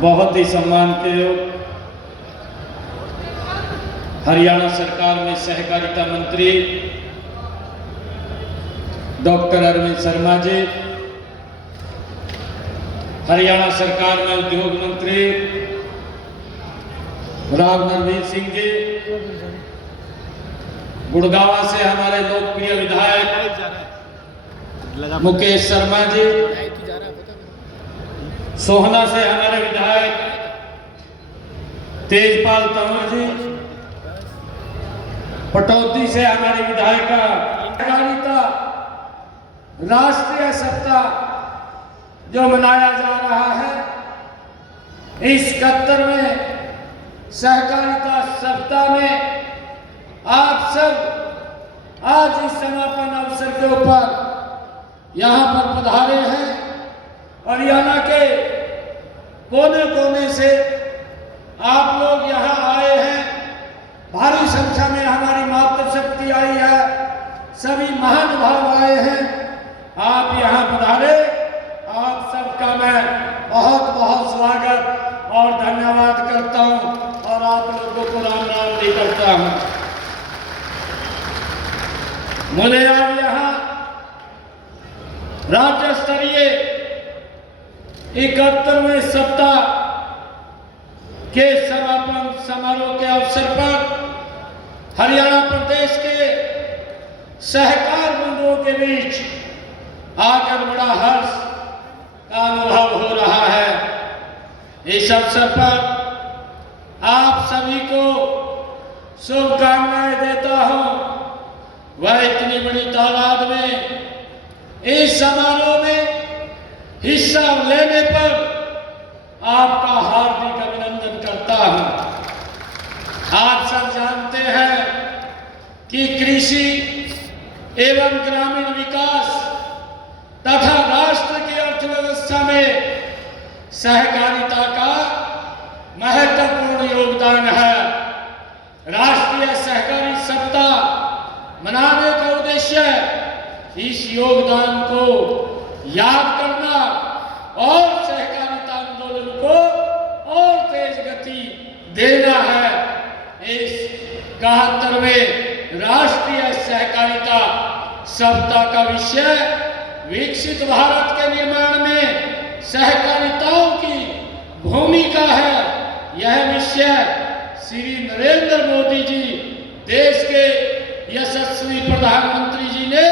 बहुत ही सम्मान के हरियाणा सरकार में सहकारिता मंत्री डॉक्टर अरविंद शर्मा जी, हरियाणा सरकार में उद्योग मंत्री राव नरवीर सिंह जी, गुड़गांव से हमारे लोकप्रिय विधायक मुकेश शर्मा जी, सोहना से हमारे विधायक तेजपाल तंवर जी, पटौदी से हमारी विधायिका, सहकारिता राष्ट्रीय सप्ताह जो मनाया जा रहा है, इस 71वें सहकारिता सप्ताह में आप सब आज इस समापन अवसर के ऊपर यहाँ पर पधारे हैं। हरियाणा के कोने कोने से आप लोग यहाँ आए हैं, भारी संख्या में हमारी मातृशक्ति आई है, सभी महानुभाव आए हैं, आप यहाँ पधारे। आप सबका मैं बहुत बहुत स्वागत और धन्यवाद करता हूँ और आप लोगों को राम राम भी करता हूँ। मुझे आज यहाँ राज्य स्तरीय 71वें सप्ताह के समापन समारोह के अवसर पर हरियाणा प्रदेश के सहकार बंधुओं के बीच आकर बड़ा हर्ष का अनुभव हो रहा है। इस अवसर पर आप सभी को शुभकामनाएं देता हूं। वह इतनी बड़ी तादाद में इस समारोह में हिस्सा लेने पर आपका हार्दिक अभिनंदन करता हूं। आप सब जानते हैं कि कृषि एवं ग्रामीण विकास तथा राष्ट्र की अर्थव्यवस्था में सहकारिता का महत्वपूर्ण योगदान है। राष्ट्रीय सहकारी सप्ताह मनाने का उद्देश्य इस योगदान को याद करना और सहकारिता आंदोलन को और तेज गति देना है। इस 71वें राष्ट्रीय सहकारिता सप्ताह का विषय विकसित भारत के निर्माण में सहकारिताओं की भूमिका है। यह विषय श्री नरेंद्र मोदी जी, देश के यशस्वी प्रधानमंत्री जी ने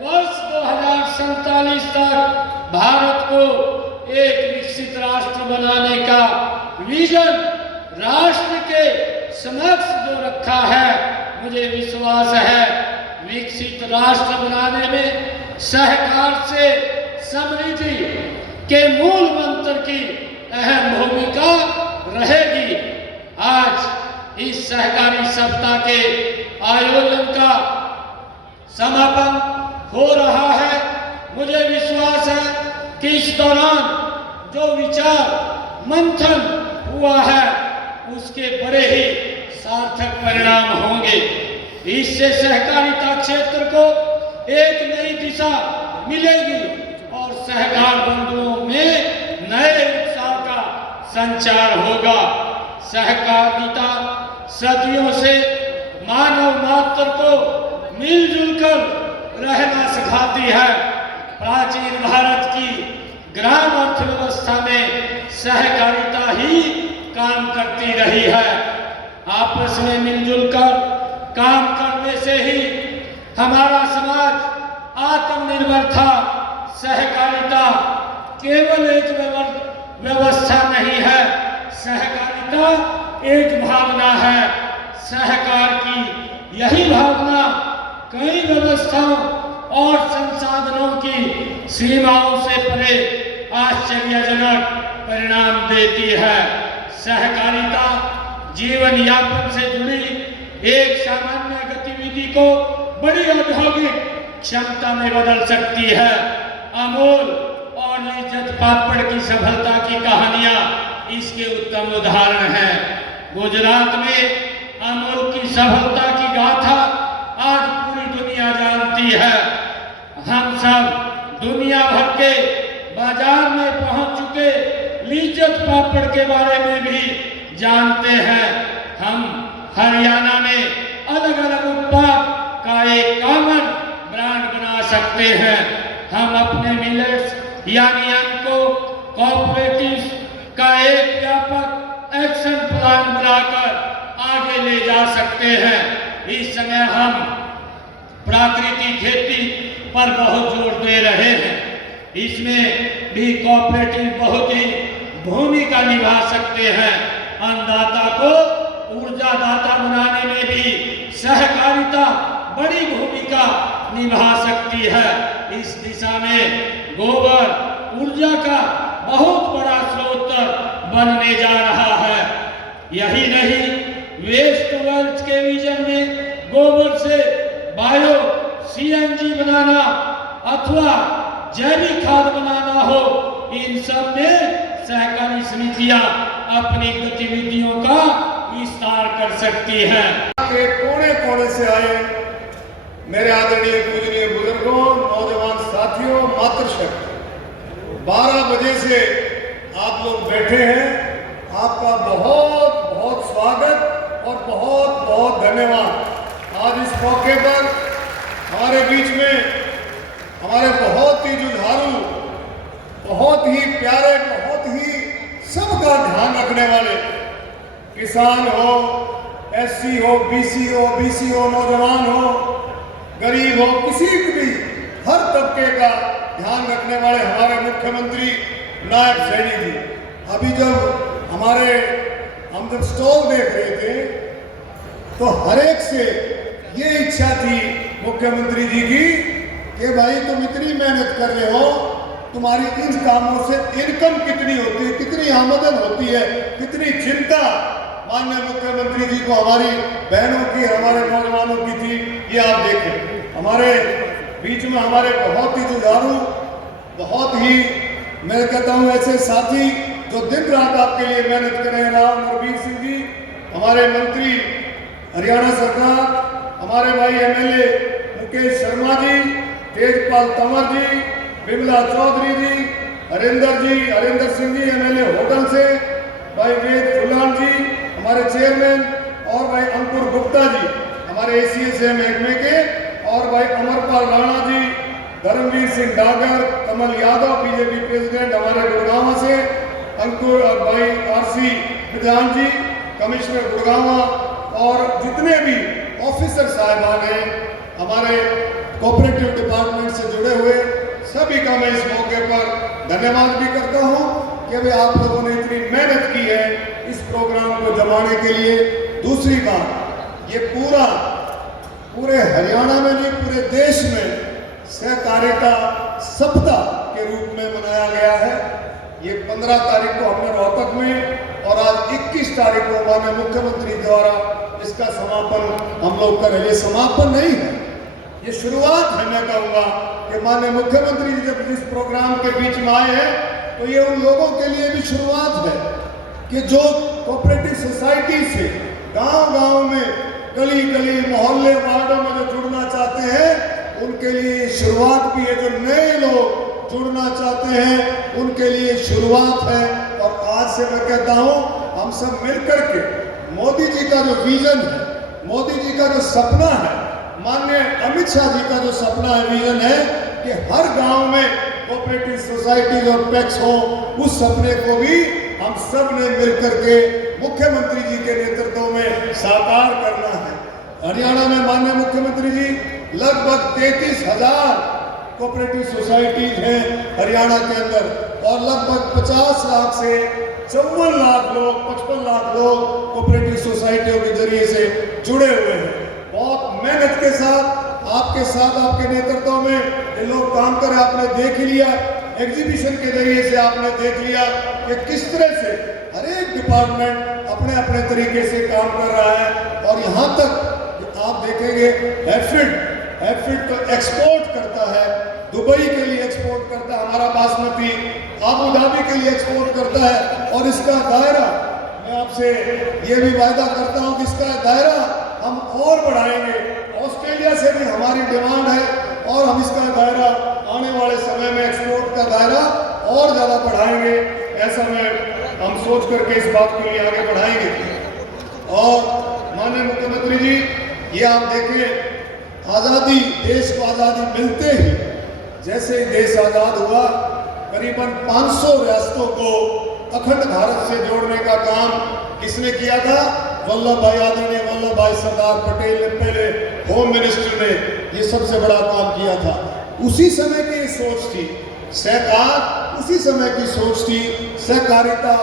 वर्ष 2047 तक भारत को एक विकसित राष्ट्र बनाने का विजन राष्ट्र के समक्ष जो रखा है, मुझे विश्वास है विकसित राष्ट्र बनाने में सहकार से समृद्धि के मूल मंत्र की अहम भूमिका रहेगी। आज इस सहकारी सप्ताह के आयोजन का समापन हो रहा है। मुझे विश्वास है कि इस दौरान जो विचार मंथन हुआ है उसके बड़े ही सार्थक परिणाम होंगे। इससे सहकारिता क्षेत्र को एक नई दिशा मिलेगी और सहकार बंधुओं में नए उत्साह का संचार होगा। सहकारिता सदियों से मानव मात्र को मिलजुल कर रहना सिखाती है। प्राचीन भारत की ग्राम अर्थव्यवस्था में सहकारिता ही काम करती रही है। आपस में मिलजुल कर काम करने से ही हमारा समाज आत्मनिर्भर था। सहकारिता केवल एक व्यवस्था नहीं है, सहकारिता एक भावना है। सहकार की यही भावना कई व्यवस्थाओं और संसाधनों की सीमाओं से परे आश्चर्यजनक परिणाम देती है। सहकारिता जीवन यापन से जुड़ी एक सामान्य गतिविधि को बड़ी औद्योगिक क्षमता में बदल सकती है। अमूल और लिज्जत पापड़ की सफलता की कहानियां इसके उत्तम उदाहरण हैं। गुजरात में अमूल की सफलता की गाथा आज पूरी दुनिया जानती है। हम सब दुनिया भर के बाजार में पहुंच चुके लिज्जत तीरथ पापड़ के बारे में भी जानते हैं। हम हरियाणा में अलग अलग उत्पाद का एक कॉमन ब्रांड बना सकते हैं। हम अपने मिलेट्स यानी अनको कोऑपरेटिव्स का एक व्यापक एक्शन प्लान बनाकर आगे ले जा सकते हैं। इस समय हम प्राकृतिक खेती पर बहुत जोर दे रहे हैं। इसमें भी कोऑपरेटिव बहुत ही भूमिका निभा सकते हैं। अन्नदाता को ऊर्जादाता बनाने में भी सहकारिता बड़ी भूमिका निभा सकती है। इस दिशा में गोबर ऊर्जा का बहुत बड़ा स्रोत बनने जा रहा है। यही नहीं, वेस्ट टू वेल्थ के विजन में गोबर से बायो सीएनजी बनाना अथवा जैविक खाद बनाना हो, इन सब में सहकारी समितियां अपनी गतिविधियों का विस्तार कर सकती हैं। के कोने कोने से आए मेरे आदरणीय पूजनीय बुजुर्गों, नौजवान साथियों, मातृशक्ति, 12 बजे से आप लोग बैठे हैं। आपका बहुत बहुत स्वागत और बहुत बहुत धन्यवाद। आज इस मौके पर हमारे बीच में हमारे बहुत ही जुझारू, बहुत ही प्यारे, बहुत ही सबका ध्यान रखने वाले किसान हो, एससी हो, बीसी हो, ओबीसी हो, नौजवान हो, गरीब हो, किसी भी हर तबके का ध्यान रखने वाले हमारे मुख्यमंत्री नायब सैनी जी। अभी जब हम जब स्टॉल देख रहे थे तो हर एक से ये इच्छा थी मुख्यमंत्री जी की कि भाई तुम इतनी मेहनत कर रहे हो, तुम्हारी इन कामों से इनकम कितनी होती है, कितनी आमदन होती है, कितनी चिंता माननीय मुख्यमंत्री जी को हमारी बहनों की, हमारे नौजवानों की थी। ये आप देखें, हमारे बीच में हमारे बहुत ही जुझारू, बहुत ही मैं कहता हूँ ऐसे साथी जो दिन रात आपके लिए मेहनत कर रहे हैं। राव नरवीर सिंह जी, हमारे मंत्री हरियाणा सरकार, हमारे भाई एमएलए मुकेश शर्मा जी, तेजपाल तंवर जी, विमला चौधरी जी, हरिंदर सिंह जी एमएलए होटल से, भाई वेद फुलान जी हमारे चेयरमैन, और भाई अंकुर गुप्ता जी हमारे ACSA महकमे के, और भाई अमरपाल राणा जी, धर्मवीर सिंह डागर, कमल यादव बीजेपी प्रेसिडेंट हमारे गुड़गांव से, अंकुर और भाई RC विधान जी कमिश्नर गुड़गांव, और जितने भी ऑफिसर साहिबान हैं हमारे कोऑपरेटिव डिपार्टमेंट से जुड़े हुए, सभी का मैं इस मौके पर धन्यवाद भी करता हूं कि भाई आप लोगों ने इतनी मेहनत की है इस प्रोग्राम को जमाने के लिए। दूसरी बात, ये पूरे हरियाणा में नहीं, पूरे देश में सहकारिता सप्ताह के रूप में मनाया गया है। ये 15 तारीख को हमने रोहतक में और आज 21 तारीख को माननीय मुख्यमंत्री द्वारा इसका समापन हम लोग कर रहे हैं। समापन नहीं है, ये शुरुआत है। मैं कहूँगा कि माननीय मुख्यमंत्री जी जब इस प्रोग्राम के बीच में आए हैं तो ये उन लोगों के लिए भी शुरुआत है कि जो कोऑपरेटिव सोसाइटी से गांव-गांव में, गली-गली, मोहल्ले, वार्डों में जो जुड़ना चाहते हैं, उनके लिए शुरुआत भी है। जो नए लोग जुड़ना चाहते हैं उनके लिए शुरुआत है। और आज से मैं कहता हूं, हम सब मिलकर के मोदी जी का जो विजन है, मोदी जी का जो सपना है, माननीय अमित शाह जी का जो सपना है, विजन है कि हर गांव में कोऑपरेटिव सोसाइटीज और पैक्स हो, उस सपने को भी हम सब ने मिलकर के मुख्यमंत्री जी के नेतृत्व में साकार करना है। हरियाणा में माननीय मुख्यमंत्री जी लगभग 33,000 कोऑपरेटिव सोसाइटीज हैं हरियाणा के अंदर, और लगभग 50 लाख से 54 लाख लोग, 55 लाख लोग कोऑपरेटिव सोसाइटियों के जरिए से जुड़े हुए हैं। बहुत मेहनत के साथ, आपके नेतृत्व में ये लोग काम कर, आपने देख लिया, एग्जीबिशन के जरिए से आपने देख लिया कि किस तरह से हर एक डिपार्टमेंट अपने अपने तरीके से काम कर रहा है। और यहाँ तक आप देखेंगे हैफिड तो एक्सपोर्ट करता है, दुबई के लिए एक्सपोर्ट करता है, हमारा बासमती आबू धाबी के लिए एक्सपोर्ट करता है। और इसका दायरा, मैं आपसे ये भी वायदा करता हूँ कि इसका दायरा हम और बढ़ाएंगे। ऑस्ट्रेलिया से भी हमारी डिमांड है और हम इसका दायरा आने वाले समय में एक्सपोर्ट का दायरा और ज़्यादा बढ़ाएंगे। ऐसा मैं हम सोच करके इस बात को लिए आगे बढ़ाएंगे। और माननीय मुख्यमंत्री जी, ये आप देखें, आज़ादी, देश को आज़ादी मिलते ही जैसे ही देश आज़ाद हुआ, करीबन 500 रियासतों को अखंड भारत से जोड़ने का काम किसने किया था? वल्लभ भाई, आदरणीय वल्लभ भाई सरदार पटेल ने, पहले होम मिनिस्टर ने ये सबसे बड़ा काम किया था। उसी समय की सोच थी सहकार, उसी समय की सोच थी सहकारिता,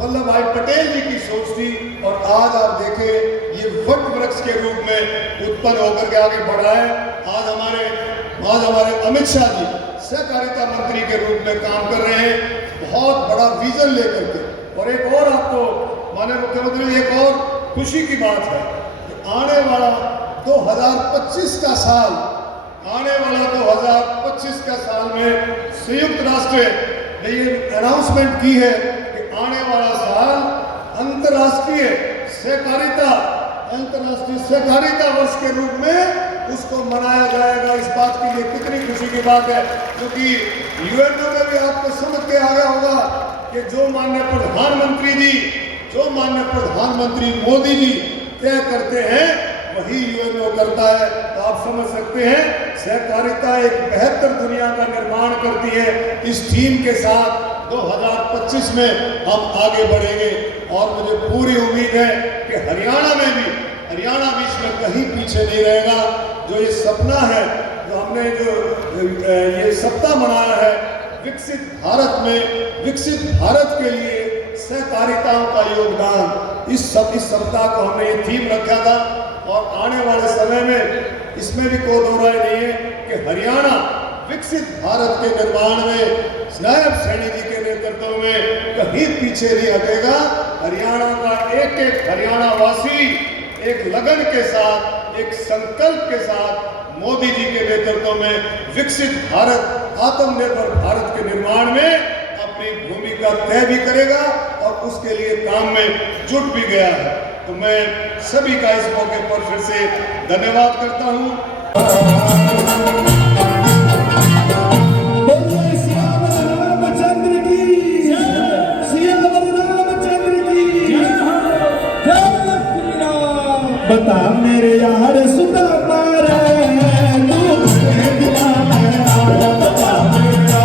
वल्लभ भाई पटेल जी की सोच थी। और आज आप देखें, ये वट वृक्ष के रूप में उत्पन्न होकर के आगे बढ़ा है। आज हमारे अमित शाह जी सहकारिता मंत्री के रूप में काम कर रहे हैं, बहुत बड़ा विजन लेकर के। और एक और आपको माननीय मुख्यमंत्री, एक और खुशी की बात है कि आने वाला 2025 का साल, आने वाला 2025 का साल में संयुक्त राष्ट्र ने ये अनाउंसमेंट की है कि आने वाला साल अंतर्राष्ट्रीय सहकारिता वर्ष के रूप में उसको मनाया जाएगा। इस बात के लिए कितनी खुशी की बात है, क्योंकि यूएनओ में भी आपको समझ के आ गया होगा कि जो माननीय प्रधानमंत्री मोदी जी तय करते हैं वही यूएनओ करता है। तो आप समझ सकते हैं, सहकारिता एक बेहतर दुनिया का निर्माण करती है। इस थीम के साथ 2025 में हम आगे बढ़ेंगे और मुझे पूरी उम्मीद है कि हरियाणा भी इसमें कहीं पीछे नहीं रहेगा। जो ये सपना है, जो हमने ये सप्ताह मनाया है विकसित भारत के लिए सहकारिताओं का योगदान, इस सप्ताह को हमने ये थीम रखा था। और आने वाले समय में इसमें भी कोई दो राय नहीं है कि हरियाणा विकसित भारत के निर्माण में नायब सैनी जी के नेतृत्व में कहीं पीछे नहीं हटेगा। हरियाणा का एक हरियाणा वासी एक लगन के साथ, एक संकल्प के साथ मोदी जी के नेतृत्व में विकसित भारत, आत्मनिर्भर भारत के निर्माण में अपनी भूमिका तय भी करेगा और उसके लिए काम में जुट भी गया है। तो मैं सभी का इस मौके पर फिर से धन्यवाद करता हूं। बता मेरे यार सुधा मारे तू दिला में आया, बता मेरे यार सुधा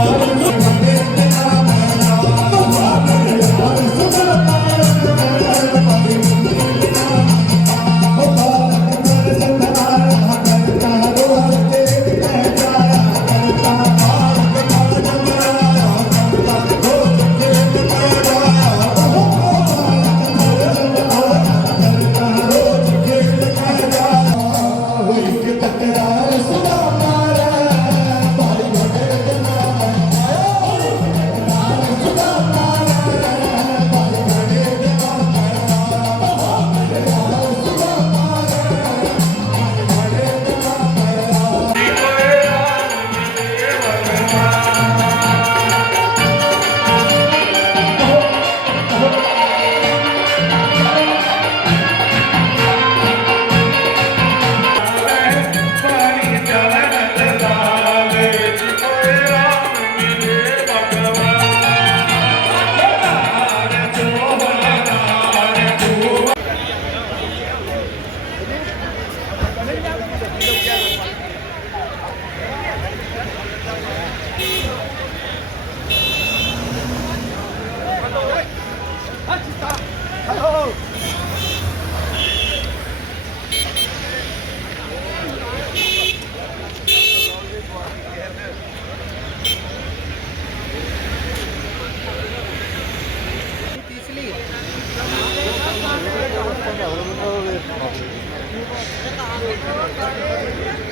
मेरे यार सुधा Gracias.